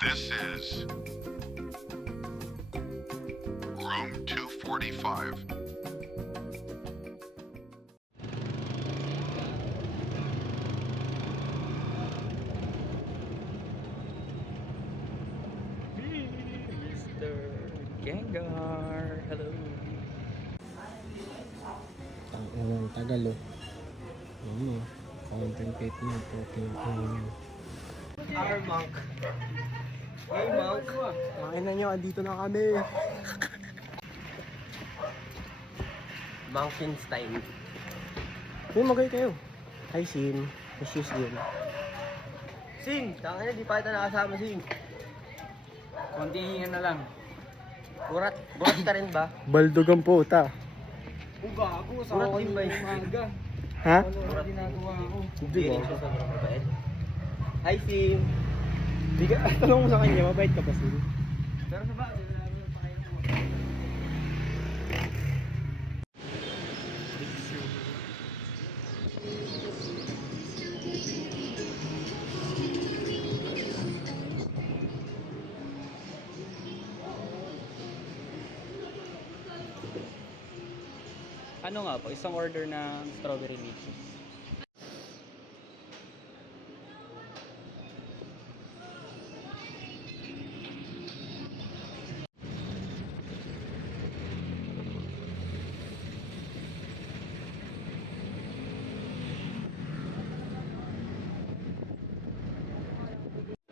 This is room 245. Mr. Gengar, hello. Ang tagal contemplate mo puting Our monk. Hey monk. Makina nyo, andito na kami. Monkenstein. Hey, magay kayo. Hi, Shin. Miss you, Shin. Sing! Tanga na, di pa kita nakasama, Sing. Konti hinga na lang. Burat ka rin ba? Baldog ang puta. Uga ako, sa burat din ba yung umaga? Ha? Burat ginagawa ako. Hindi ba? siya sobrang mabait. Hi, Sing! Di ka, tanong mo sa kanya, mabait ka ba, Shin? Pero sa bagay, wala naman pa kayo mo. Ano nga po, isang order ng strawberry milkshake.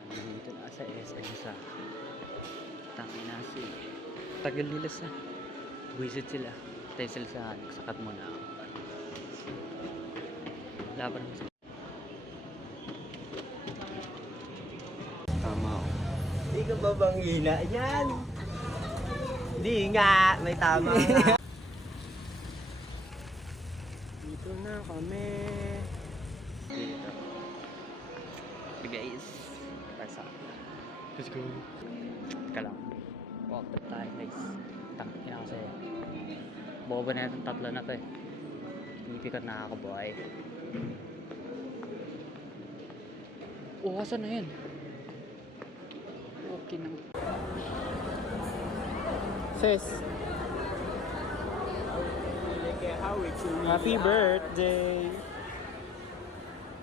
Dito na sa SM sa Tanginasi. Tagal nila sa visit sila. Tayo sila sa nagsakat muna ako. Wala pa naman sa tama ako. Hindi ka ba bang hina yan? Hindi nga, may tama nga. Dito na kami. Dito. Hey guys, pasa. Let's go. Teka lang. Walk up tayo guys. Tangin ako sa'yo. Boba na itong tatlo na to eh. Hindi ka nakakabuhay. Oh, asan na yan? Okay na. Sis. Happy birthday.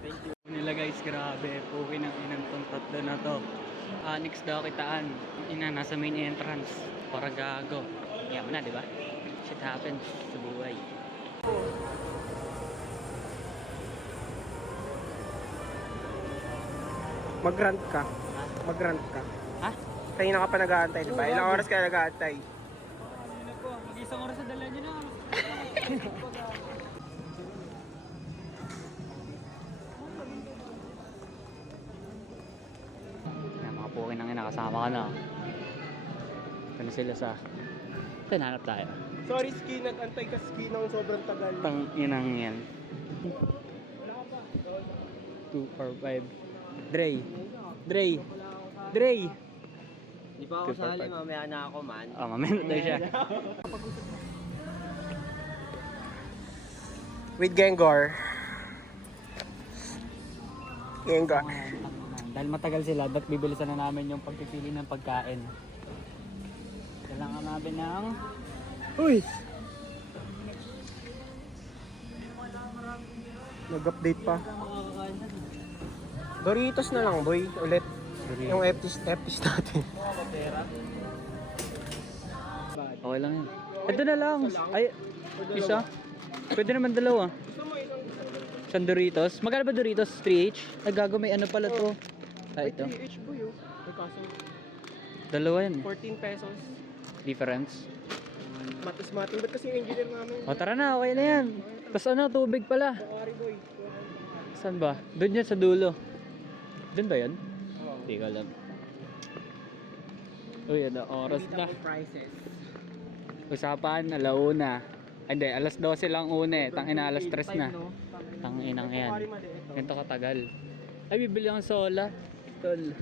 Thank you nila guys, grabe. Puwi ng inang tong tatlo na to. Next daw kitaan. Ina, nasa main entrance. Para gago. Kaya mo na, di ba? Shit happens sa buhay. Mag-rant ka. Mag-rant ka. Ha? Kanina ka pa nag-aantay, di ba? Ilang oras ka nag-aantay? Mag-isang oras sa dala nyo na. Yan, mga pukin ang kasama ka na. Ano sila sa... Tinanap tayo. Sorry, Ski. Nag-antay ka, Ski, ng sobrang tagal. Tang inang yan. 2, 4, 5. Dre. Di pa ako Super sali, part. mamaya na ako man. Oh, mamaya na tayo siya. With Gengar. Gengar. Dahil matagal sila, ba't bibilisan na namin yung pagpipili ng pagkain? Kailangan namin ng... Uy! Nag-update pa. Doritos na lang, boy. Ulit. Yung FTs natin. Okay lang yun. Ito na lang. Ay, isa. Pwede naman dalawa. Isang Doritos. Magkano ba Doritos? 3H? Nagago, may ano pala to. Ah, ito. 3H, boy, oh. May kaso. Dalawa yan. 14 pesos. Difference. Matis-mating. Ba't kasi yung engineer namin? O tara na, okay na yan. Tapos ano, tubig pala. Bakari, boy. Saan ba? Doon yan sa dulo. Doon ba yan? Hindi ko alam. Uy, ano, oras na. Prices. Usapan, alauna. Ay, hindi, alas 12 lang una eh. Tangina, alas 3 na. Tanginang yan. Ganito katagal. Ay, bibili akong sola. Tol.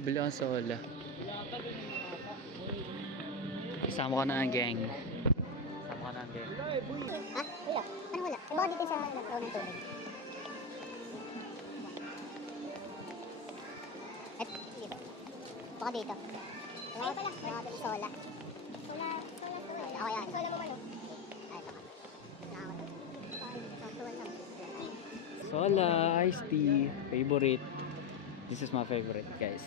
Bibili akong sola. Isama ka na ang gang. Isama ka na ang gang. Ha? Wala. Ano wala? Trabaho dito sa nagkaroon ng tubig. At, hindi ba? Baka dito. Ay pala. Sola. Sola. Ako yan. Sola mo ano? Ay, tama. Sola, iced tea, favorite. This is my favorite, guys.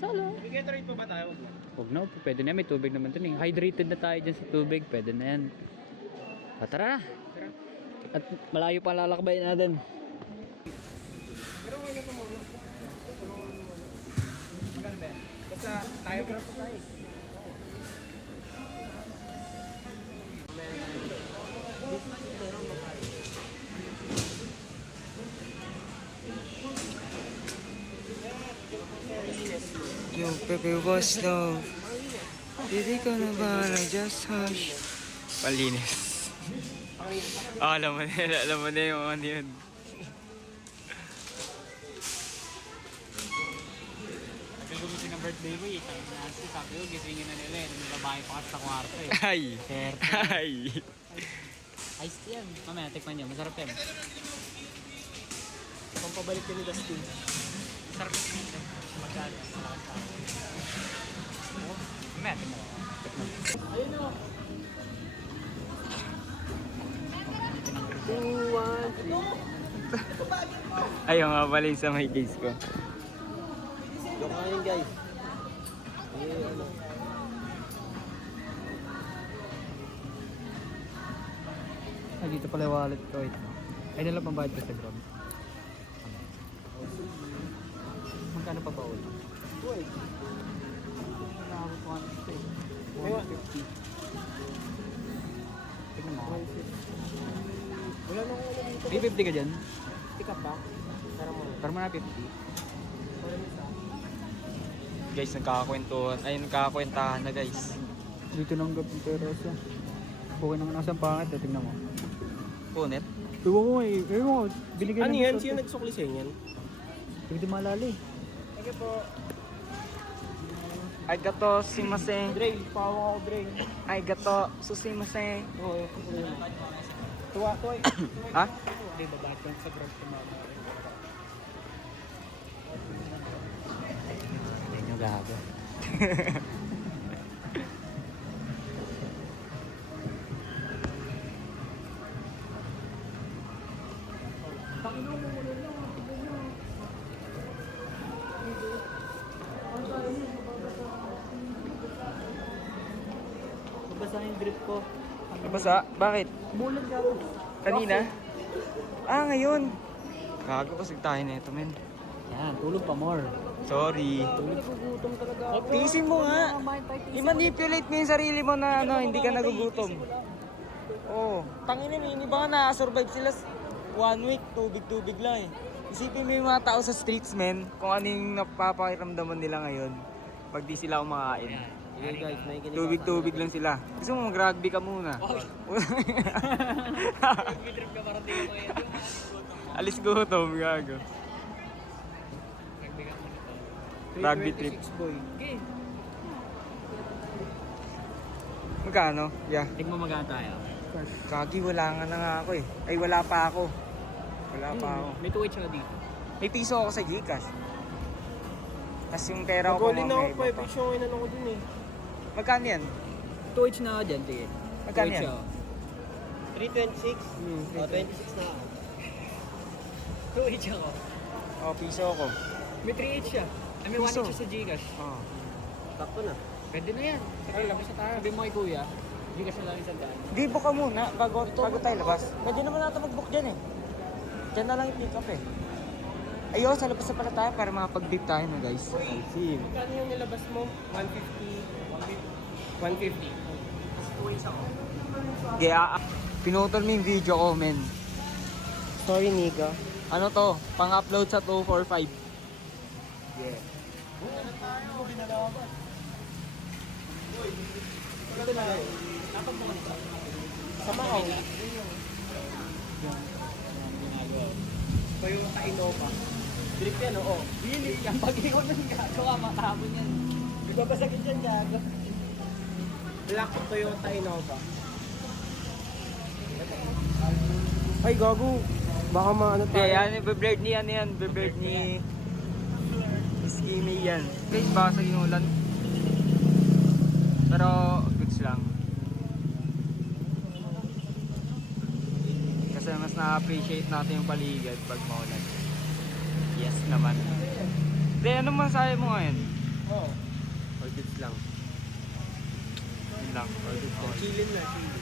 Sola. Gatorade pa ba tayo? Huwag na, pwede na, may tubig naman dun eh. Hydrated na tayo dyan sa tubig, pwede na yan. Tara na. At malayo pa lalakbayin natin. Basta tayo pa tayo. Yo, Pepe, what's love? Hindi ka na ba na just hush? Palinis. Alam mo na yung ano yun. Pag gumising ng birthday mo, sabi ko, gisingin na nila eh. May babae pa kasi sa kwarto eh. Ay! Ay! Iced tea yan. Mamaya, tikman nyo. Masarap yan. Pampabalik ka ni Dustin. Masarap yan. Magkano. Mamaya, tikman mo. Ayun o. 2, 1, 3. Ayaw nga pala yung sa may case ko. Joke nga yun guys. Ano. Ay, dito pala yung wallet ko. Ito. Ay, nalang pambayad ko sa Grab. Magkano pa ba ulit? Uy. May 150. Tignan mo. Wala nang ano dito. May 50 ka dyan? Pick up ba? Tara mo. Parang na 50. Guys, nagkakakwentahan na guys. Dito lang gab yung pera siya. Okay naman nasa pangit. Tignan mo. Punit? Ewan ko eh. Ewan ko. Binigay Ano ng yan? doktor Sino ko. nagsukli sa inyo? Hindi di malali. Sige po. Ay gato, simaseng. Dre, pawa ako Dre. Ay gato, susimaseng. Oo. Tuwa ko eh. Ha? Hindi, babayad ko sa Grab tumama. Hindi nyo gago. Mabasa yung drip ko. Basa? Bakit? Bulag gago. Kanina? Ah, ngayon. Gago kasi tayo na ito, men. Yan, tulog pa more. Sorry. Nagugutom talaga ako. Tiisin mo nga. I-manipulate mo yung sarili mo na ano, hindi ka nagugutom. Oo. Tangina mo, yung iba nga nakasurvive sila 1 week, tubig-tubig lang eh. Isipin mo yung mga tao sa streets, men, kung ano yung napapakiramdaman nila ngayon pag di sila kumakain. Okay guys, nakikinig ako. Tubig-tubig lang sila. Gusto mo mag-rugby ka muna. Trip ka para di ka maya. Alis gutom, gago. Rugby trip. 326 boy. Okay. Magkano? Yeah. Tigmo magana tayo. Kagi, wala nga na nga ako eh. Ay, wala pa ako. Wala pa ako. May 2 ka dito. May piso ako sa Gcash. Tapos yung pera ko Nagulin na ako may pa. iba pa. Picture ko yun ako dun eh. Magkano yan? 2 na ako dyan, sige. Magkano yan? 326? Oh, 26 na ako. 2 ako. Oh, piso ako. May 3 siya. Ay, may 1 Piso. siya sa Gcash. Oh. Takpo na. Pwede na yan. Sige, labas na tayo. Sabi mo kay kuya, Gcash na lang isang daan. Di, book ka muna bago tayo labas. Pwede naman natin mag-book dyan eh. Dyan na lang i-pick up eh. Ayun, sa labas na pala tayo para makapag-dip tayo na guys. Sim. Magkano yung nilabas mo? 150? 150. Kaya, pinutol mo yung video ko, men. Sorry, Niga. Ano to? Pang-upload sa 245. Yeah. Sa Macau. Toyota Innova. Drip yan, oo. Really? Ang pag-iwan ng gagawa, matapon yan. Ibabasagin dyan, gago. Black Toyota Innova. Ay, gago. Baka maano tayo. Yeah, yan, be-blurred ni ano yan, be-blurred ni Gmail yan. Guys, baka sa inulan. Pero, goods lang. Kasi mas na-appreciate natin yung paligid pag maulan. Yes naman. Hindi, ano masahe mo ngayon? Oo. All goods lang. Yun lang. Chillin na, chillin.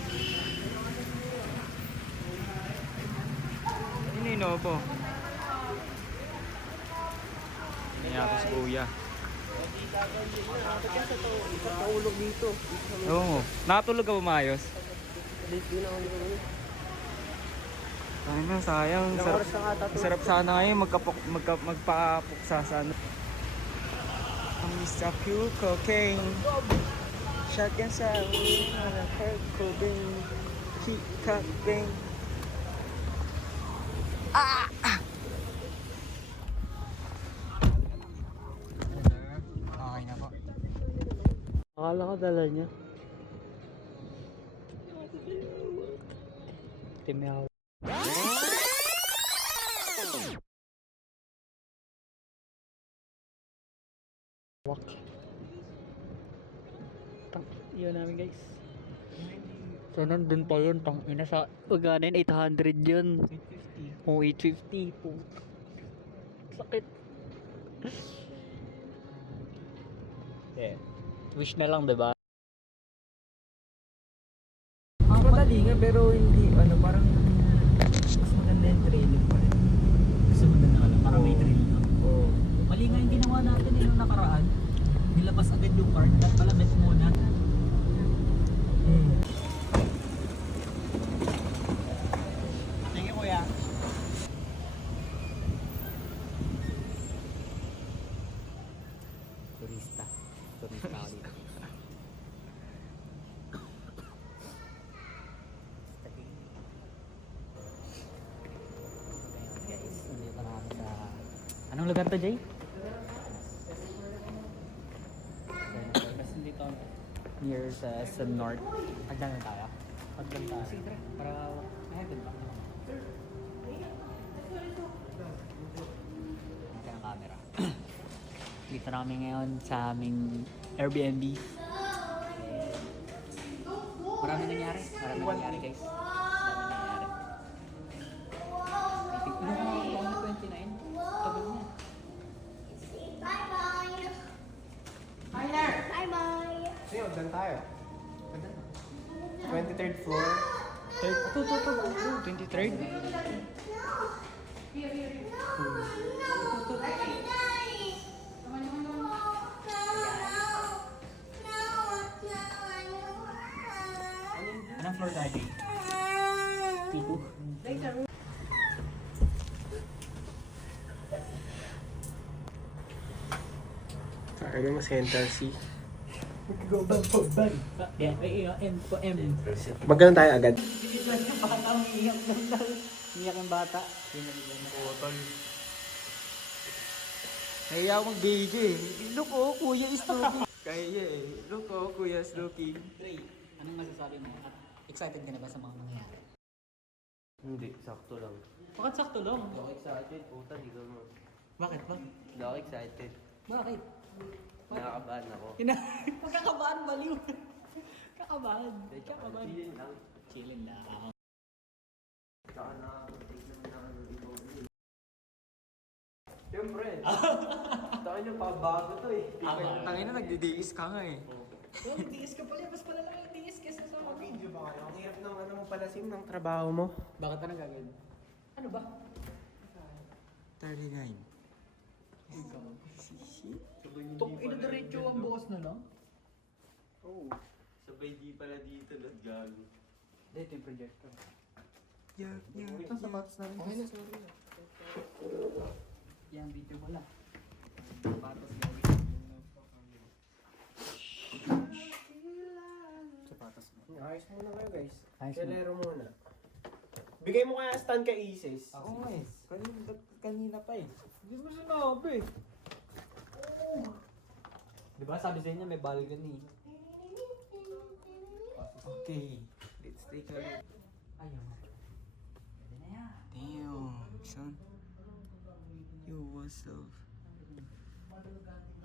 Inino po. Hindi ako si Kuya. Kaulog dito. Oo. Nakatulog ka ba maayos? Dito na ako dito. Ay na, sayang. Ilang Sarap, oras na nga tatulog? sarap sana ngayon magpapuksa sana. Mr. Pure Cocaine. Shotgun sa wala Kurt Cobain. Keep cutting. Okay na po. Akala ko dala niya. Timeaw. Wak. Yun namin guys. So nandun pa yun, tang ina sa maganin 800 yun. 850. Oh, 850 po. Sakit. Yeah. Wish na lang, 'di ba? Madali nga pero hindi ano parang mas maganda yung trailing pa rin. Gusto mo na lang, parang may trail na. Oo. Mali nga yung ginawa natin eh, nung nakaraan. Nilabas agad yung card, dapat pala bet muna. Thank you, kuya. Turista ako dito. Guys, nandito na kami sa... Anong lugar to, Jay? Near sa north. Hagdan na tayo. Hagdan tayo. Para mahagdan ba? Ito ang camera. Dito na kami ngayon sa aming Airbnb. Marami nangyari. Marami nangyari guys. Marami nangyari. Ilang taon na 29? Tagal na. Bye-bye. Sige, magdan tayo. 23rd floor. 23rd? Anong floor tayo? Tico. Ano mo, Center C. Yeah, M po M. Magkano tayo agad? Bata umiiyak lang. Iyak yung bata. Nahiya ako mag-video eh. Look oh, kuya is looking. Kaya eh. Look oh, kuya is looking. Trey, anong masasabi mo? At excited ka na ba sa mga nangyayari? Hindi, sakto lang. Bakit sakto lang? Hindi ako excited, puta, di ko mo. Bakit ba? Hindi ako excited. Bakit? Nakakabahan ako. Magkakabahan, baliw. Kakabahan. Kakabahan. Chillin lang. Chillin lang. Saka nakakapag-take naman na ano, ibang view. Siyempre. Saka nyo, pabago to eh. Tangin na nagdidiis ka nga eh. DS ka pala. Mas pala lang yung DS kesa sa mga Video ba kayo? Ang hirap ng ano mo pala, Sim, ng trabaho mo. Bakit anong gagawin? Ano ba? 39. Tok, inadiretso ang bukas na lang? Oo. Sabay di pala dito, not gago. Dito yung projector. Yeah. Ito sapatos na rin. Okay na, sorry. Yan, video mo lang. Sapatos na rin. Sapatos mo. Ayos muna kayo, guys. Ayos Kalero muna. Bigay mo kaya stand kay Isis. Oo nga eh. Kanina pa eh. Hindi mo sinabi. Diba sabi sa inyo may balcony. Okay. Let's take a look. Ayaw. Pwede na yan. Damn, son. Yo, what's up? mga lugar.